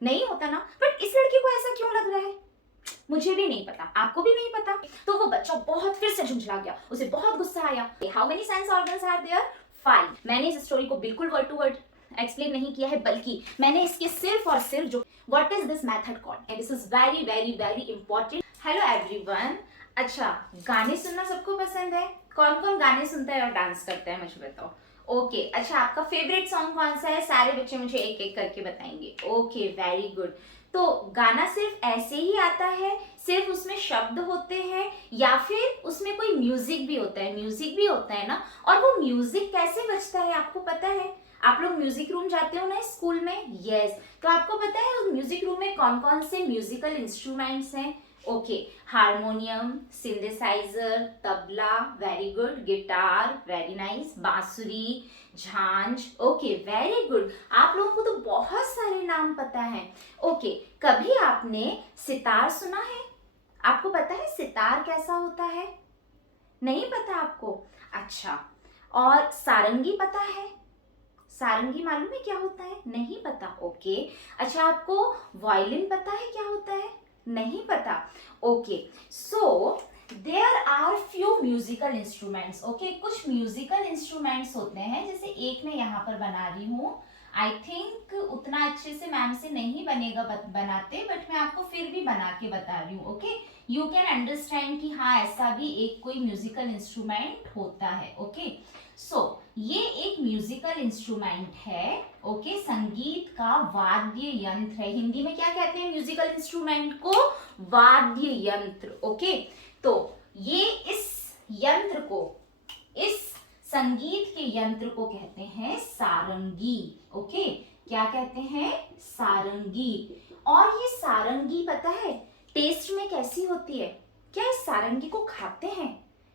नहीं होता ना, बट इस लड़के को ऐसा क्यों लग रहा है? मुझे भी नहीं पता, आपको भी नहीं पता। तो वो बच्चा बहुत फिर से झुंझला गया, उसे बहुत गुस्सा आया। How many sense organs are there? 5। मैंने इस स्टोरी को बिल्कुल वर्ड टू वर्ड एक्सप्लेन नहीं किया है, बल्कि मैंने इसके सिर्फ और सिर्फ जो what is this method called, this is very very very important. Hello everyone. अच्छा, गाने सुनना सबको पसंद है? कौन कौन गाने सुनता है और डांस करता है, मुझे बताओ। ओके, अच्छा, आपका फेवरेट सॉन्ग कौन सा है? सारे बच्चे मुझे एक एक करके बताएंगे। Okay, very good. तो गाना सिर्फ ऐसे ही आता है, सिर्फ उसमें शब्द होते हैं, या फिर उसमें कोई म्यूजिक भी होता है? म्यूजिक भी होता है ना। और वो म्यूजिक कैसे बजता है आपको पता है? आप लोग म्यूजिक रूम जाते हो ना स्कूल में? यस। तो आपको पता है उस म्यूजिक रूम में कौन कौन से म्यूजिकल इंस्ट्रूमेंट्स हैं? Okay, harmonium, synthesizer, tabla, very good, guitar, very nice, बांसुरी, झांझ। Okay, very good. आप लोगों को तो बहुत सारे नाम पता है। ओके, कभी आपने सितार सुना है? आपको पता है सितार कैसा होता है? नहीं पता आपको? अच्छा, और सारंगी पता है? सारंगी मालूम है क्या होता है? नहीं पता। ओके, अच्छा, आपको वायलिन पता है क्या होता है? नहीं पता। Okay, so there are few musical instruments. Okay, कुछ म्यूजिकल इंस्ट्रूमेंट्स होते हैं, जैसे एक मैं यहाँ पर बना रही हूँ। आई थिंक उतना अच्छे से मैम से नहीं बनेगा बनाते, बट मैं आपको फिर भी बना के बता रही हूँ। ओके, यू कैन अंडरस्टैंड कि हाँ, ऐसा भी एक कोई म्यूजिकल इंस्ट्रूमेंट होता है। ओके, सो ये एक म्यूजिकल इंस्ट्रूमेंट है। ओके, संगीत का वाद्य यंत्र है। हिंदी में क्या कहते हैं म्यूजिकल इंस्ट्रूमेंट को? वाद्य यंत्र। ओके, तो ये इस यंत्र को, इस संगीत के यंत्र को कहते हैं सारंगी। ओके, क्या कहते हैं? सारंगी। और ये सारंगी पता है टेस्ट में कैसी होती है? क्या इस सारंगी को खाते हैं?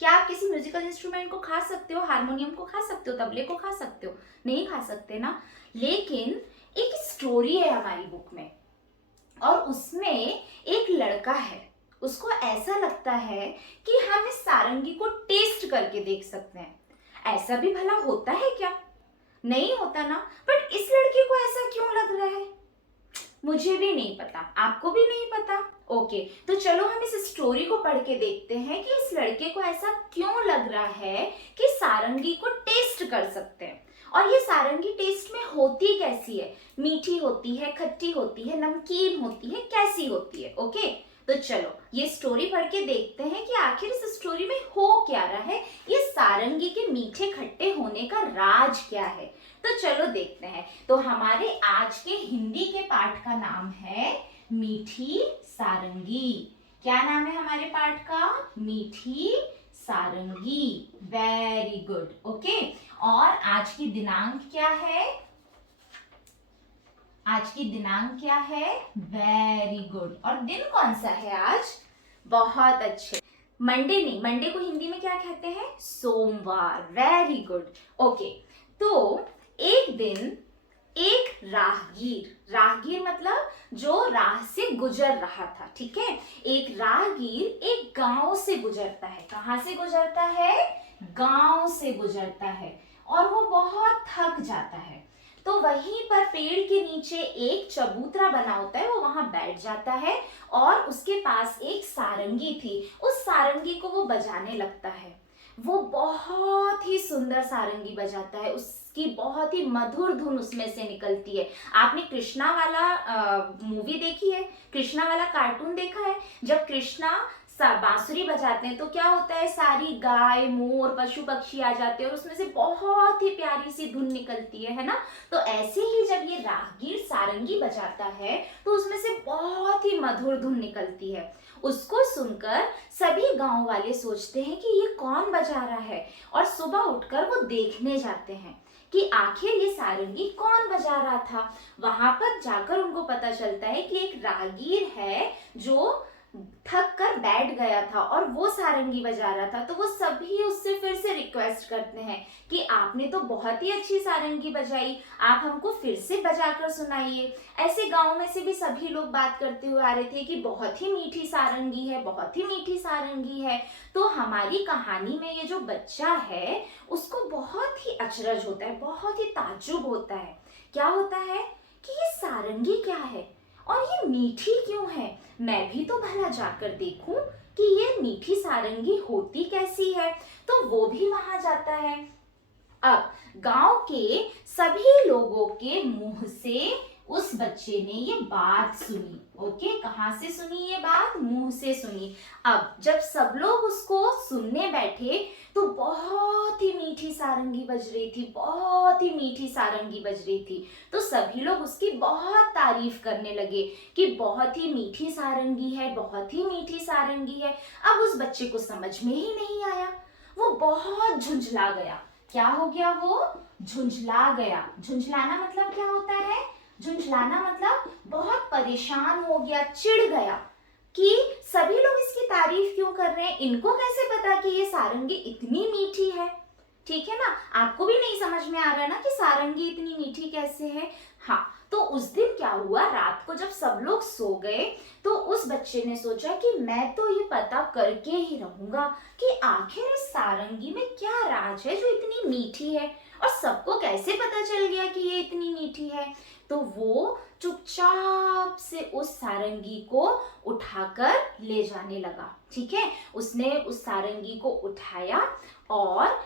क्या आप किसी म्यूजिकल इंस्ट्रूमेंट को खा सकते हो? हारमोनियम को खा सकते हो? तबले को खा सकते हो? नहीं खा सकते ना। लेकिन एक स्टोरी है हमारी बुक में, और उसमें एक लड़का है, उसको ऐसा लगता है कि हम इस सारंगी को टेस्ट करके देख सकते हैं। ऐसा भी भला होता है क्या? नहीं होता ना, बट इस लड़के को ऐसा क्यों लग रहा है? मुझे भी नहीं पता, आपको भी नहीं पता। ओके, तो चलो हम इस स्टोरी को पढ़ के देखते हैं कि इस लड़के को ऐसा क्यों लग रहा है कि सारंगी को टेस्ट कर सकते हैं। और ये सारंगी टेस्ट में होती कैसी है? मीठी होती है, खट्टी होती है, नमकीन होती है, कैसी होती है? ओके, तो चलो ये स्टोरी पढ़ के देखते हैं कि आखिर इस स्टोरी में हो क्या रहा है, ये सारंगी के मीठे खट्टे होने का राज क्या है। तो चलो देखते हैं। तो हमारे आज के हिंदी के पाठ का नाम है मीठी सारंगी। क्या नाम है हमारे पाठ का? मीठी सारंगी। Very good. ओके, और आज की दिनांक क्या है? आज की दिनांक क्या है? Very good. और दिन कौन सा है आज? बहुत अच्छे। मंडे नहीं, मंडे को हिंदी में क्या कहते हैं? सोमवार। Very good. ओके, तो एक दिन एक राहगीर, राहगीर मतलब जो राह से गुजर रहा था, ठीक है। एक राहगीर एक गांव से गुजरता है। कहां से गुजरता है? गांव से गुजरता है। और वो बहुत थक जाता है, तो वहीं पर पेड़ के नीचे एक चबूतरा बना होता है, वो वहां बैठ जाता है। और उसके पास एक सारंगी थी, उस सारंगी को वो बजाने लगता है। वो बहुत ही सुंदर सारंगी बजाता है, उसकी बहुत ही मधुर धुन उसमें से निकलती है। आपने कृष्णा वाला मूवी देखी है? कृष्णा वाला कार्टून देखा है? जब कृष्णा बांसुरी बजाते हैं तो क्या होता है, सारी गाय, मोर, पशु पक्षी आ जाते हैं और उसमें से बहुत ही प्यारी सी धुन निकलती है ना। तो ऐसे ही जब ये राहगीर सारंगी बजाता है तो उसमें से बहुत ही मधुर धुन निकलती है। उसको सुनकर सभी गांव वाले सोचते हैं कि ये कौन बजा रहा है, और सुबह उठकर वो देखने जाते हैं कि आखिर ये सारंगी कौन बजा रहा था। वहां पर जाकर उनको पता चलता है कि एक राहगीर है जो थक कर बैठ गया था और वो सारंगी बजा रहा था। तो वो सभी उससे फिर से रिक्वेस्ट करते हैं कि आपने तो बहुत ही अच्छी सारंगी बजाई, आप हमको फिर से बजाकर सुनाइए। ऐसे गांव में से भी सभी लोग बात करते हुए आ रहे थे कि बहुत ही मीठी सारंगी है, बहुत ही मीठी सारंगी है। तो हमारी कहानी में ये जो बच्चा है उसको बहुत ही अचरज होता है, बहुत ही ताज्जुब होता है। क्या होता है कि ये सारंगी क्या है? और ये मीठी क्यों है, मैं भी तो भला जाकर देखूं कि ये मीठी सारंगी होती कैसी है। तो वो भी वहां जाता है। अब गांव के सभी लोगों के मुंह से उस बच्चे ने ये बात सुनी। ओके, कहां से सुनी ये बात? मुंह से सुनी। अब जब सब लोग उसको सुनने बैठे तो बहुत ही मीठी सारंगी बज रही थी, बहुत ही मीठी सारंगी बज रही थी। तो सभी लोग उसकी बहुत तारीफ करने लगे कि बहुत ही मीठी सारंगी है, बहुत ही मीठी सारंगी है। अब उस बच्चे को समझ में ही नहीं आया, वो बहुत झुंझला गया। क्या हो गया? वो झुंझला गया। झुंझलाना मतलब क्या होता है? झुंझलाना मतलब बहुत परेशान हो गया, चिढ़ गया कि सभी लोग इसकी तारीफ क्यों कर रहे हैं, इनको कैसे पता कि ये सारंगी इतनी मीठी है। ठीक है ना, आपको भी नहीं समझ में आ रहा ना कि सारंगी इतनी मीठी कैसे है। हाँ, तो उस दिन क्या हुआ, रात को जब सब लोग सो गए तो उस बच्चे ने सोचा कि मैं तो ये पता करके ही रहूंगा कि आखिर इस सारंगी में क्या राज है जो इतनी मीठी है, और सबको कैसे पता चल गया कि ये इतनी मीठी है। तो वो चुपचाप से उस सारंगी को उठाकर ले जाने लगा। ठीक है, उसने उस सारंगी को उठाया और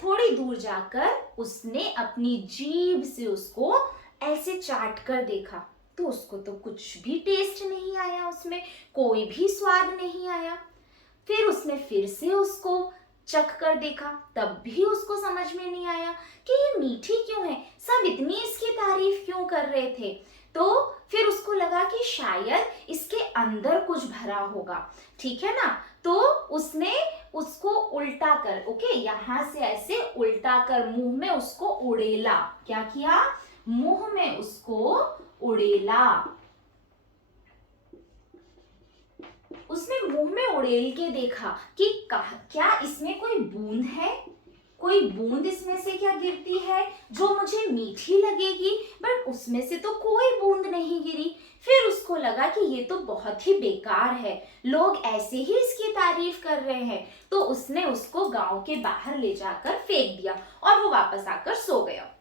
थोड़ी दूर जाकर उसने अपनी जीभ से उसको ऐसे चाट कर देखा। तो उसको तो कुछ भी टेस्ट नहीं आया, उसमें कोई भी स्वाद नहीं आया। फिर उसने फिर से उसको चख कर देखा, तब भी उसको समझ में नहीं आया कि ये मीठी क्यों है, सब इतनी इसकी तारीफ क्यों कर रहे थे। तो फिर उसको लगा कि शायद इसके अंदर कुछ भरा होगा। ठीक है ना, तो उसने उसको उल्टा कर, ओके, यहां से ऐसे उल्टा कर मुंह में उसको उड़ेला। क्या किया? मुंह में उसको उड़ेला। उसने मुंह में उड़ेल के देखा कि क्या इसमें कोई बूंद है, कोई बूंद इसमें से क्या गिरती है जो मुझे मीठी लगेगी, बट उसमें से तो कोई बूंद नहीं गिरी। फिर उसको लगा कि ये तो बहुत ही बेकार है, लोग ऐसे ही इसकी तारीफ कर रहे हैं। तो उसने उसको गांव के बाहर ले जाकर फेंक दिया और वो वापस आकर सो गया।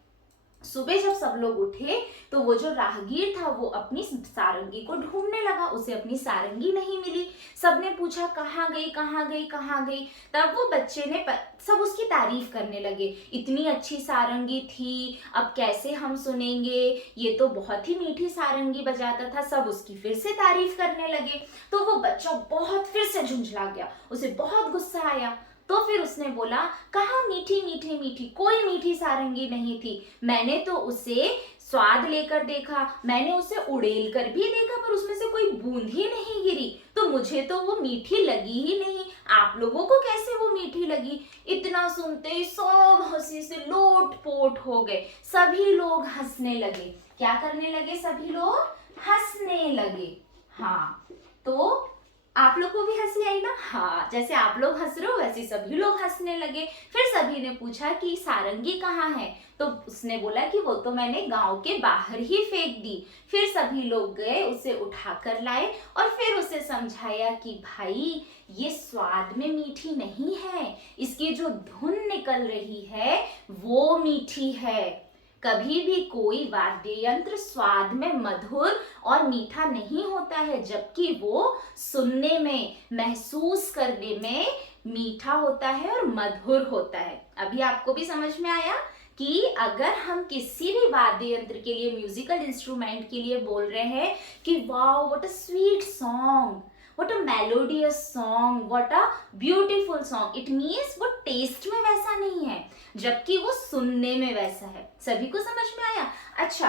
सुबह जब सब लोग उठे तो वो जो राहगीर था वो अपनी सारंगी को ढूंढने लगा, उसे अपनी सारंगी नहीं मिली। सबने पूछा कहाँ गई, कहाँ गई, कहाँ गई। तब वो बच्चे ने सब उसकी तारीफ करने लगे, इतनी अच्छी सारंगी थी, अब कैसे हम सुनेंगे, ये तो बहुत ही मीठी सारंगी बजाता था। सब उसकी फिर से तारीफ करने लगे। तो वो बच्चा बहुत फिर से झुंझला गया, उसे बहुत गुस्सा आया। तो फिर उसने बोला, कहाँ मीठी मीठी मीठी, कोई मीठी सारंगी नहीं थी, मैंने तो उसे स्वाद लेकर देखा, मैंने उसे उड़ेल कर भी देखा, पर उसमें से कोई बूंद ही नहीं गिरी, तो मुझे तो वो मीठी लगी ही नहीं। आप लोगों को कैसे वो मीठी लगी? इतना सुनते ही सब हंसी से लोटपोट हो गए, सभी लोग हंसने लगे। क्या करने लगे? सभी लोग हंसने लगे। हाँ, तो आप लोग को भी हंसी आई ना? हाँ, जैसे आप लोग हंस रहे हो वैसे सभी लोग हंसने लगे। फिर सभी ने पूछा कि सारंगी कहाँ है? तो उसने बोला कि वो तो मैंने गांव के बाहर ही फेंक दी। फिर सभी लोग गए, उसे उठा कर लाए और फिर उसे समझाया कि भाई ये स्वाद में मीठी नहीं है, इसकी जो धुन निकल रही है वो मीठी है। कभी भी कोई वाद्य यंत्र स्वाद में मधुर और मीठा नहीं होता है, जबकि वो सुनने में, महसूस करने में मीठा होता है और मधुर होता है। अभी आपको भी समझ में आया कि अगर हम किसी भी वाद्य यंत्र के लिए, म्यूजिकल इंस्ट्रूमेंट के लिए बोल रहे हैं कि wow what a sweet song, what a melodious song, what a beautiful song, it means वो टेस्ट में वैसा नहीं है जबकि वो सुनने में वैसा है। सभी को समझ में आया? अच्छा,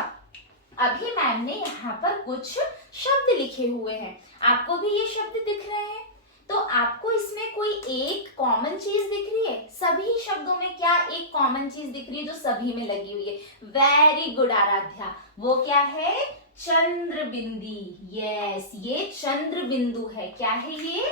अभी मैम ने यहाँ पर कुछ शब्द लिखे हुए हैं, आपको भी ये शब्द दिख रहे हैं? तो आपको इसमें कोई एक कॉमन चीज दिख रही है? सभी शब्दों में क्या एक कॉमन चीज दिख रही है जो सभी में लगी हुई है? वेरी गुड आराध्या, वो क्या है? चंद्र बिंदी। यस, ये चंद्र बिंदु है। क्या है ये?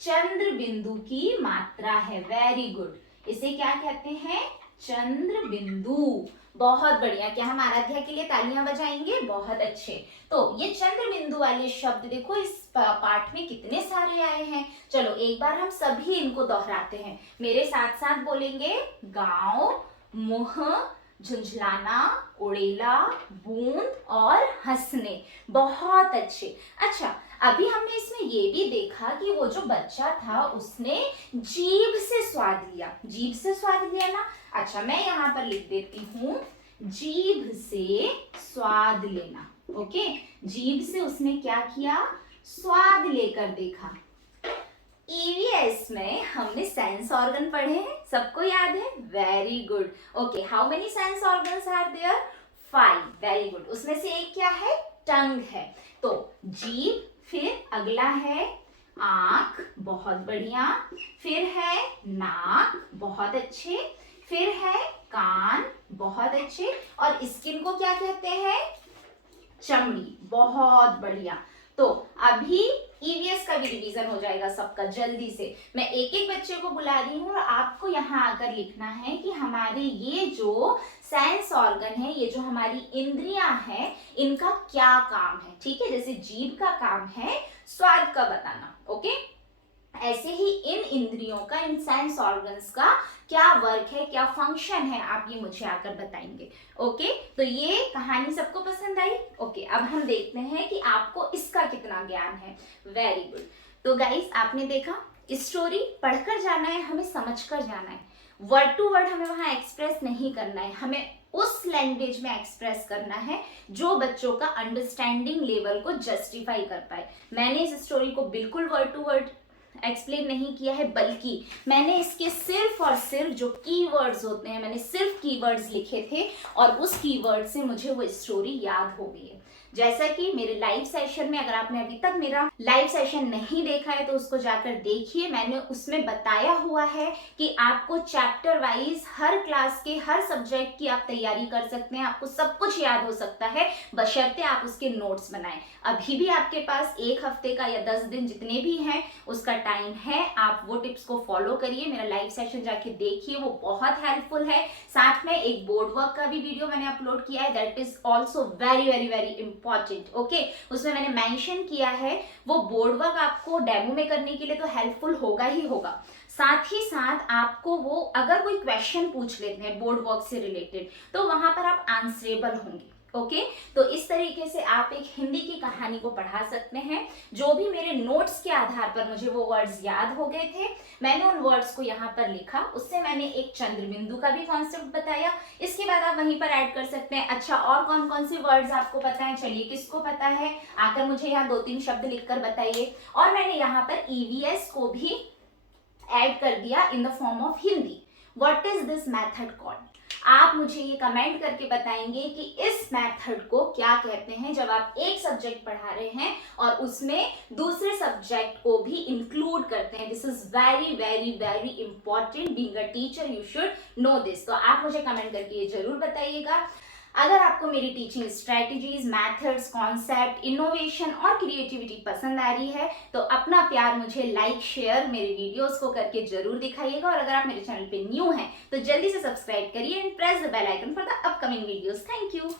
चंद्र बिंदु की मात्रा है। वेरी गुड, इसे क्या कहते हैं? चंद्र बिंदु। बहुत बढ़िया, क्या हम आराध्या के लिए तालियां बजाएंगे? बहुत अच्छे। तो ये चंद्र बिंदु वाले शब्द देखो इस पाठ में कितने सारे आए हैं। चलो एक बार हम सभी इनको दोहराते हैं, मेरे साथ साथ बोलेंगे। गांव, मुह, झुंझलाना, उड़ेला, बूंद और हंसने। बहुत अच्छे। अच्छा, अभी हमने इसमें ये भी देखा कि वो जो बच्चा था उसने जीभ से स्वाद लिया। जीभ से स्वाद लिया ना। अच्छा, मैं यहाँ पर लिख देती हूँ जीभ से स्वाद लेना। ओके, जीभ से उसने क्या किया? स्वाद लेकर देखा। ईवीएस में हमने सेंस ऑर्गन पढ़े हैं, सबको याद है? Very good. Okay, how many sense organs are there? 5। Very good. उसमें से एक क्या है? टंग है। तो जीभ, फिर अगला है आंख, बहुत बढ़िया, फिर है नाक, बहुत अच्छे, फिर है कान, बहुत अच्छे, और स्किन को क्या कहते हैं? चमड़ी, बहुत बढ़िया। तो अभी ईवीएस का भी रिवीजन हो जाएगा सबका जल्दी से। मैं एक एक बच्चे को बुला रही हूँ और आपको यहाँ आकर लिखना है कि हमारे ये जो सेंस ऑर्गन है, ये जो हमारी इंद्रियां हैं, इनका क्या काम है। ठीक है, जैसे जीभ का काम है स्वाद का बताना। ओके, ऐसे ही इन इंद्रियों का, इन सेंस ऑर्गन्स का क्या वर्क है, क्या फंक्शन है, आप ये मुझे आकर बताएंगे। ओके, तो ये कहानी सबको पसंद आई? ओके, अब हम देखते हैं कि आपको इसका कितना ज्ञान है। Very good. तो गाइस, आपने देखा, स्टोरी पढ़कर जाना है, हमें समझकर जाना है। वर्ड टू वर्ड हमें वहां एक्सप्रेस नहीं करना है, हमें उस लैंग्वेज में एक्सप्रेस करना है जो बच्चों का अंडरस्टैंडिंग लेवल को जस्टिफाई कर पाए। मैंने इस स्टोरी को बिल्कुल वर्ड टू वर्ड एक्सप्लेन नहीं किया है, बल्कि मैंने इसके सिर्फ और सिर्फ जो कीवर्ड्स होते हैं, मैंने सिर्फ कीवर्ड्स लिखे थे और उस कीवर्ड से मुझे वो स्टोरी याद हो गई है। जैसा कि मेरे लाइव सेशन में, अगर आपने अभी तक मेरा लाइव सेशन नहीं देखा है तो उसको जाकर देखिए। मैंने उसमें बताया हुआ है कि आपको चैप्टर वाइज हर क्लास के हर सब्जेक्ट की आप तैयारी कर सकते हैं, आपको सब कुछ याद हो सकता है, बशर्ते आप उसके नोट्स बनाएं। अभी भी आपके पास 1 हफ्ते का या 10 दिन जितने भी हैं उसका टाइम है, आप वो टिप्स को फॉलो करिए। मेरा लाइव सेशन जाके देखिए, वो बहुत हेल्पफुल है। साथ में एक बोर्ड वर्क का भी वीडियो मैंने अपलोड किया है, that is also very very very important. Okay, उसमें मैंने मेंशन किया है वो बोर्ड वर्क आपको डेमो में करने के लिए तो हेल्पफुल होगा ही होगा, साथ ही साथ आपको वो अगर कोई क्वेश्चन पूछ लेते हैं बोर्ड वर्क से रिलेटेड तो वहां पर आप आंसरेबल होंगे। ओके, तो इस तरीके से आप एक हिंदी की कहानी को पढ़ा सकते हैं। जो भी मेरे नोट्स के आधार पर मुझे वो वर्ड्स याद हो गए थे, मैंने उन वर्ड्स को यहाँ पर लिखा, उससे मैंने एक चंद्र बिंदु का भी कॉन्सेप्ट बताया। इसके बाद आप वहीं पर ऐड कर सकते हैं। अच्छा, और कौन कौन से वर्ड्स आपको पता है? चलिए, किसको पता है आकर मुझे यहाँ 2-3 शब्द लिखकर बताइए। और मैंने यहाँ पर ईवीएस को भी ऐड कर दिया in the form of Hindi. What is this method called? आप मुझे ये कमेंट करके बताएंगे कि इस मेथड को क्या कहते हैं, जब आप एक सब्जेक्ट पढ़ा रहे हैं और उसमें दूसरे सब्जेक्ट को भी इंक्लूड करते हैं। This is very very very important. Being a teacher you should know this. तो आप मुझे कमेंट करके ये जरूर बताइएगा। अगर आपको मेरी teaching strategies, methods, concept, innovation और क्रिएटिविटी पसंद आ रही है तो अपना प्यार मुझे लाइक, शेयर, मेरे वीडियोस को करके जरूर दिखाइएगा। और अगर आप मेरे चैनल पे न्यू हैं तो जल्दी से सब्सक्राइब करिए and press the bell icon for the upcoming videos. Thank you.